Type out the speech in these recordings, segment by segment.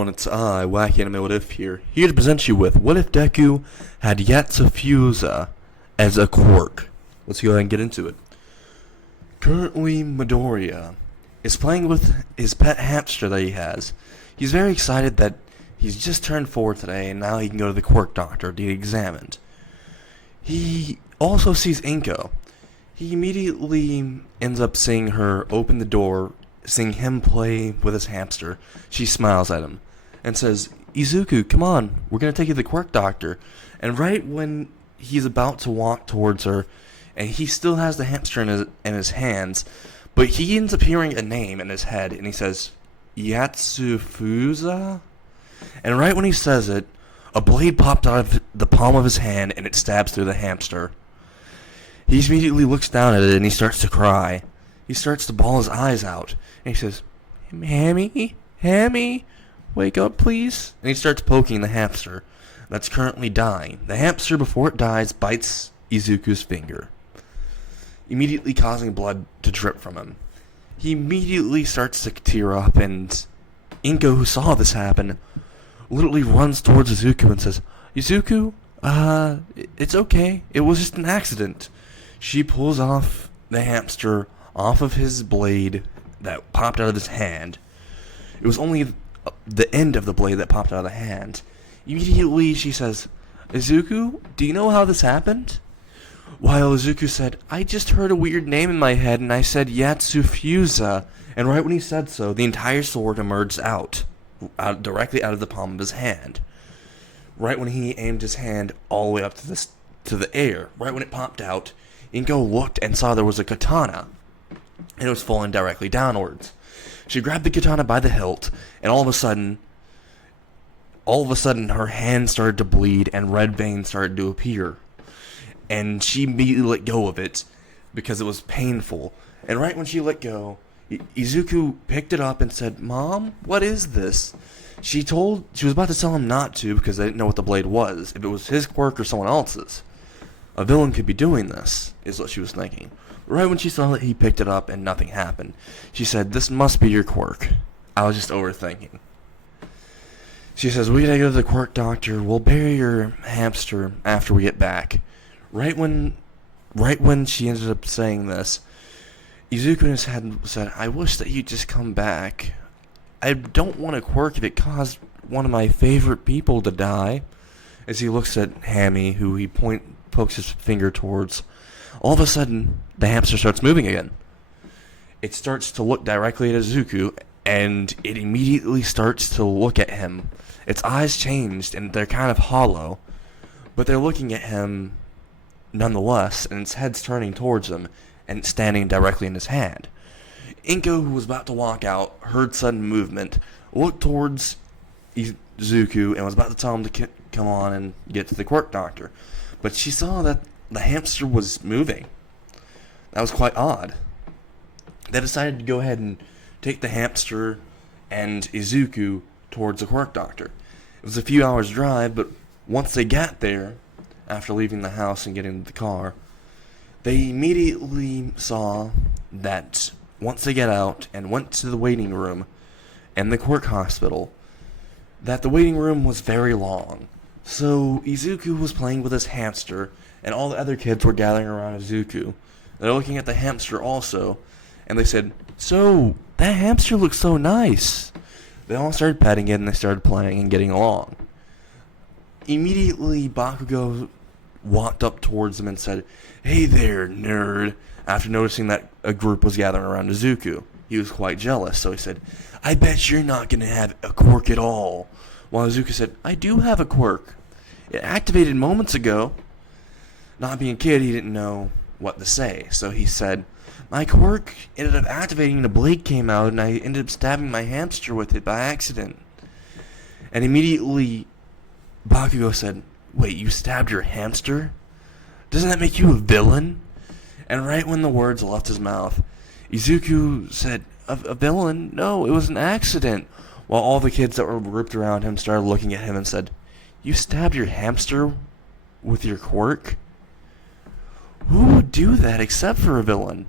everyone, it's I, Wacky Anime What If here to present you with What If Deku had Yatsufusa as a Quirk. Let's go ahead and get into it. Currently, Midoriya is playing with his pet hamster that he has. He's very excited that he's just turned 4 today and now he can go to the Quirk doctor to get examined. He also sees Inko. He immediately ends up seeing her open the door, seeing him play with his hamster. She smiles at him and says, "Izuku, come on, we're going to take you to the Quirk doctor." And right when he's about to walk towards her, and he still has the hamster in his hands, but he ends up hearing a name in his head, and he says, "Yatsufusa?" And right when he says it, a blade popped out of the palm of his hand, and it stabs through the hamster. He immediately looks down at it, and he starts to cry. He starts to bawl his eyes out, and he says, Hammy, wake up please." And he starts poking the hamster that's currently dying. The hamster, before it dies, bites Izuku's finger, immediately causing blood to drip from him. He immediately starts to tear up, and Inko, who saw this happen, literally runs towards Izuku and says, "Izuku, it's okay, it was just an accident." She pulls off the hamster off of his blade that popped out of his hand. It was only the end of the blade that popped out of the hand. Immediately she says, "Izuku, do you know how this happened?" While Izuku said, "I just heard a weird name in my head and I said Yatsufusa." And right when he said so, the entire sword emerged out directly out of the palm of his hand. Right when he aimed his hand all the way up to the air, right when it popped out, Inko looked and saw there was a katana, and it was falling directly downwards. She grabbed the katana by the hilt, and all of a sudden, her hand started to bleed, and red veins started to appear. And she immediately let go of it, because it was painful. And right when she let go, Izuku picked it up and said, "Mom, what is this?" She was about to tell him not to, because they didn't know what the blade was, if it was his quirk or someone else's. A villain could be doing this, is what she was thinking. Right when she saw that he picked it up and nothing happened, she said, "This must be your quirk. I was just overthinking." She says, "We gotta go to the Quirk doctor. We'll bury your hamster after we get back." Right when she ended up saying this, Izuku in his head said, "I wish that you'd just come back. I don't want a quirk if it caused one of my favorite people to die." As he looks at Hammy, who he pokes his finger towards, all of a sudden, the hamster starts moving again. It starts to look directly at Izuku, and it immediately starts to look at him. Its eyes changed, and they're kind of hollow, but they're looking at him nonetheless, and its head's turning towards him, and it's standing directly in his hand. Inko, who was about to walk out, heard sudden movement, looked towards Izuku, and was about to tell him to come on and get to the Quirk doctor. But she saw that the hamster was moving. That was quite odd. They decided to go ahead and take the hamster and Izuku towards the Quirk doctor. It was a few hours drive, but once they got there, after leaving the house and getting in the car, they immediately saw that once they got out and went to the waiting room in the Quirk hospital, that the waiting room was very long. So Izuku was playing with his hamster, and all the other kids were gathering around Izuku. They're looking at the hamster also, and they said, "So, that hamster looks so nice." They all started petting it, and they started playing and getting along. Immediately, Bakugo walked up towards them and said, "Hey there, nerd," after noticing that a group was gathering around Izuku. He was quite jealous, so he said, "I bet you're not going to have a quirk at all." While Izuku said, "I do have a quirk. It activated moments ago." Not being a kid, he didn't know what to say, so he said, "My quirk ended up activating and a blade came out, and I ended up stabbing my hamster with it by accident." And immediately, Bakugo said, "Wait, you stabbed your hamster? Doesn't that make you a villain?" And right when the words left his mouth, Izuku said, A villain? No, it was an accident." While all the kids that were grouped around him started looking at him and said, "You stabbed your hamster with your quirk? Who would do that except for a villain?"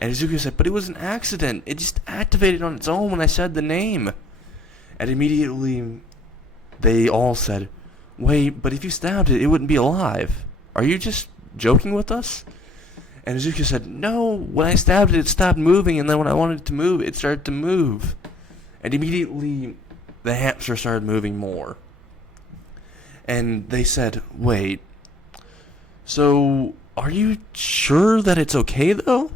And Izuku said, "But it was an accident. It just activated on its own when I said the name." And immediately, they all said, "Wait, but if you stabbed it, it wouldn't be alive. Are you just joking with us?" And Izuku said, "No, when I stabbed it, it stopped moving, and then when I wanted it to move, it started to move." And immediately, the hamster started moving more. And they said, "Wait, so are you sure that it's okay, though?"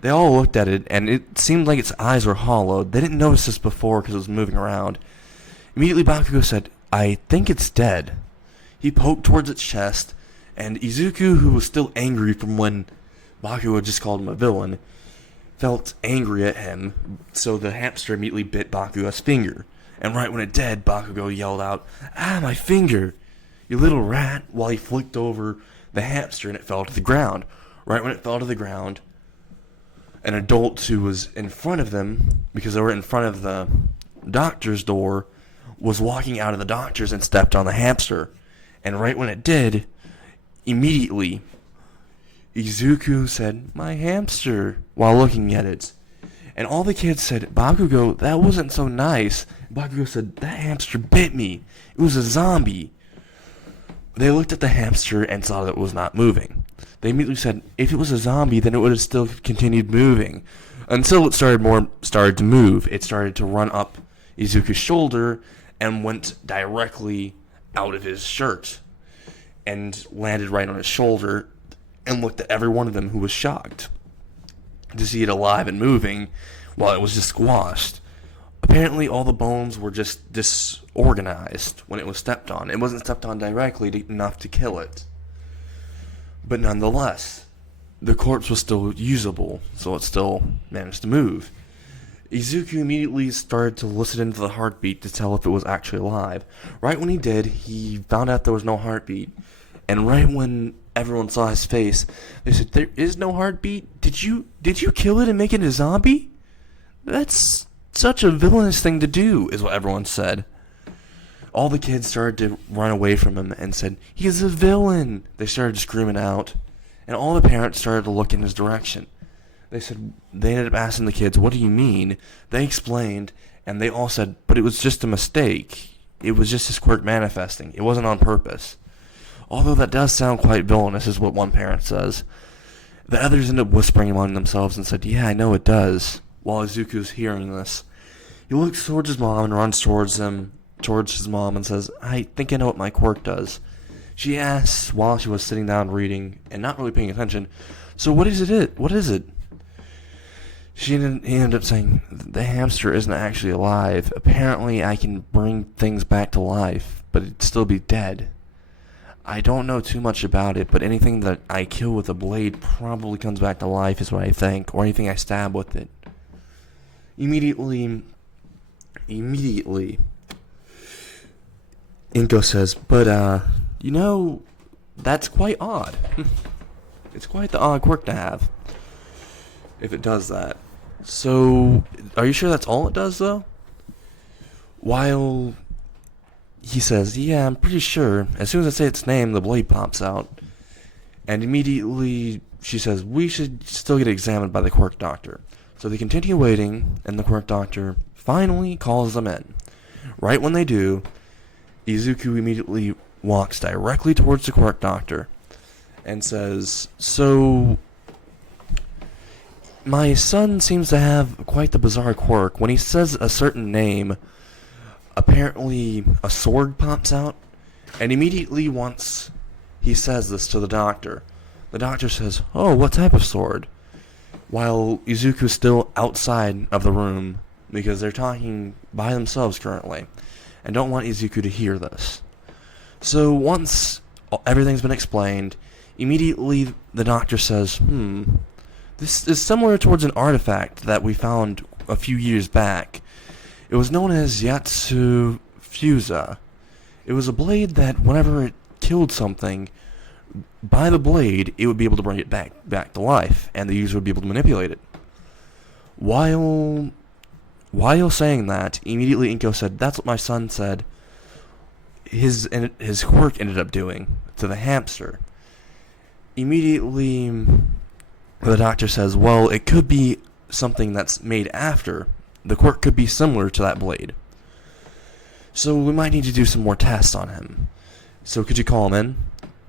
They all looked at it, and it seemed like its eyes were hollowed. They didn't notice this before because it was moving around. Immediately, Bakugo said, "I think it's dead." He poked towards its chest, and Izuku, who was still angry from when Bakugo had just called him a villain, felt angry at him, so the hamster immediately bit Bakugo's finger. And right when it did, Bakugo yelled out, "Ah, my finger, you little rat," while he flicked over the hamster and it fell to the ground. Right when it fell to the ground, an adult who was in front of them, because they were in front of the doctor's door, was walking out of the doctor's and stepped on the hamster. And right when it did, immediately, Izuku said, "My hamster," while looking at it. And all the kids said, "Bakugo, that wasn't so nice." Bakugo said, "That hamster bit me. It was a zombie." They looked at the hamster and saw that it was not moving. They immediately said, "If it was a zombie, then it would have still continued moving." Until it started to move. It started to run up Izuku's shoulder and went directly out of his shirt and landed right on his shoulder, and looked at every one of them, who was shocked to see it alive and moving while it was just squashed. Apparently all the bones were just disorganized when it was stepped on. It wasn't stepped on directly enough to kill it. But nonetheless, the corpse was still usable, so it still managed to move. Izuku immediately started to listen into the heartbeat to tell if it was actually alive. Right when he did, he found out there was no heartbeat. And right when everyone saw his face, they said, "There is no heartbeat? Did you kill it and make it a zombie? That's such a villainous thing to do," is what everyone said. All the kids started to run away from him and said, "He's a villain!" They started screaming out, and all the parents started to look in his direction. They ended up asking the kids, "What do you mean?" They explained, and they all said, "But it was just a mistake. It was just his quirk manifesting. It wasn't on purpose." Although that does sound quite villainous, is what one parent says. The others ended up whispering among themselves and said, "Yeah, I know it does." While Izuku's hearing this, he looks towards his mom and runs towards his mom and says, "I think I know what my quirk does." She asks, while she was sitting down reading and not really paying attention, "So what is it? What is it?" He ended up saying, "The hamster isn't actually alive. Apparently I can bring things back to life, but it'd still be dead. I don't know too much about it, but anything that I kill with a blade probably comes back to life, is what I think, or anything I stab with it." Immediately, Inko says, "But, that's quite odd." It's quite the odd quirk to have, if it does that. So, are you sure that's all it does, though? While he says, "Yeah, I'm pretty sure. As soon as I say its name, the blade pops out." And immediately, she says, "We should still get examined by the quirk doctor." So they continue waiting, and the quirk doctor finally calls them in. Right when they do, Izuku immediately walks directly towards the quirk doctor and says, "So, my son seems to have quite the bizarre quirk. When he says a certain name, apparently a sword pops out, and immediately once he says this to the doctor says, 'Oh, what type of sword?' While Izuku's still outside of the room, because they're talking by themselves currently, and don't want Izuku to hear this. So once everything's been explained, immediately the doctor says, this is similar towards an artifact that we found a few years back. It was known as Yatsufusa. It was a blade that whenever it killed something, by the blade, it would be able to bring it back to life, and the user would be able to manipulate it. While saying that, immediately Inko said, "That's what my son said his quirk ended up doing to the hamster." Immediately, the doctor says, "Well, it could be something that's made after. The quirk could be similar to that blade." So we might need to do some more tests on him. So could you call him in?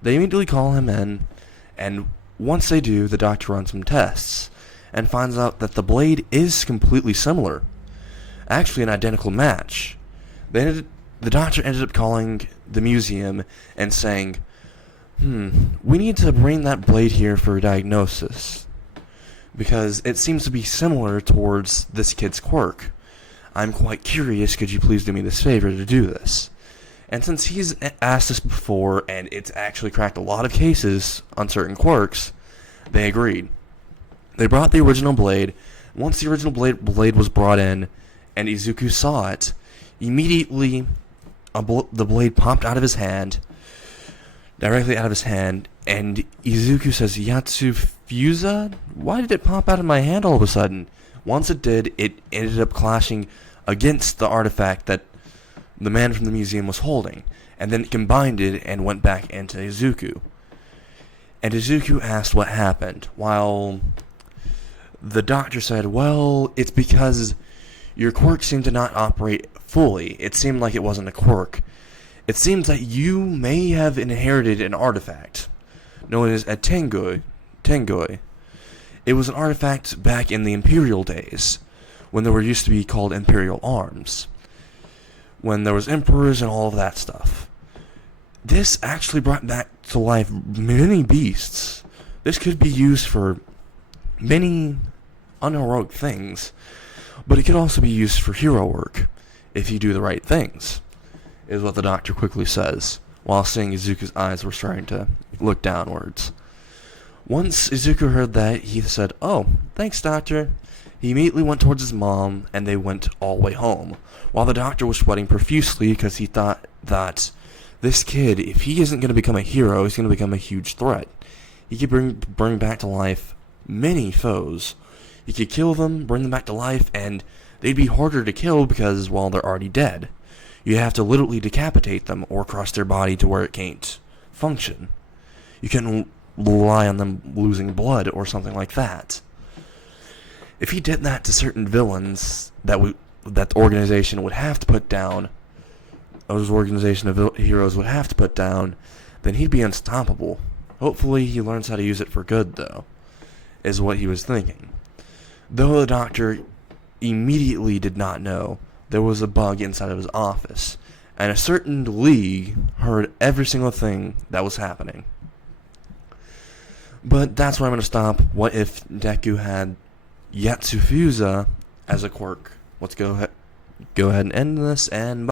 They immediately call him in, and once they do, the doctor runs some tests and finds out that the blade is completely similar. Actually, an identical match. The doctor ended up calling the museum and saying, we need to bring that blade here for a diagnosis, because it seems to be similar towards this kid's quirk. I'm quite curious, could you please do me this favor to do this? And since he's asked this before, and it's actually cracked a lot of cases on certain quirks, they agreed. They brought the original blade. Once the original blade was brought in, and Izuku saw it, immediately the blade popped out of his hand, directly out of his hand, and Izuku says, Yatsufusa? Why did it pop out of my hand all of a sudden? Once it did, it ended up clashing against the artifact that the man from the museum was holding, and then it combined it and went back into Izuku. And Izuku asked what happened, while the doctor said, well, it's because your quirk seemed to not operate fully. It seemed like it wasn't a quirk. It seems that you may have inherited an artifact known as a Tengoi. It was an artifact back in the Imperial days, when there were used to be called Imperial arms, when there was emperors and all of that stuff. This actually brought back to life many beasts. This could be used for many unheroic things, but it could also be used for hero work, if you do the right things, is what the doctor quickly says, while seeing Izuku's eyes were starting to look downwards. Once Izuku heard that, he said, oh, thanks, doctor. He immediately went towards his mom, and they went all the way home, while the doctor was sweating profusely because he thought that this kid, if he isn't going to become a hero, he's going to become a huge threat. He could bring back to life many foes. He could kill them, bring them back to life, and they'd be harder to kill because, well, they're already dead. You have to literally decapitate them or crush their body to where it can't function. You can't rely on them losing blood or something like that. If he did that to certain villains that the organization would have to put down, those organization of heroes would have to put down, then he'd be unstoppable. Hopefully he learns how to use it for good, though, is what he was thinking. Though the doctor immediately did not know, there was a bug inside of his office, and a certain league heard every single thing that was happening. But that's where I'm going to stop. What if Deku had Yatsufusa as a quirk? Let's go ahead and end this, and bye.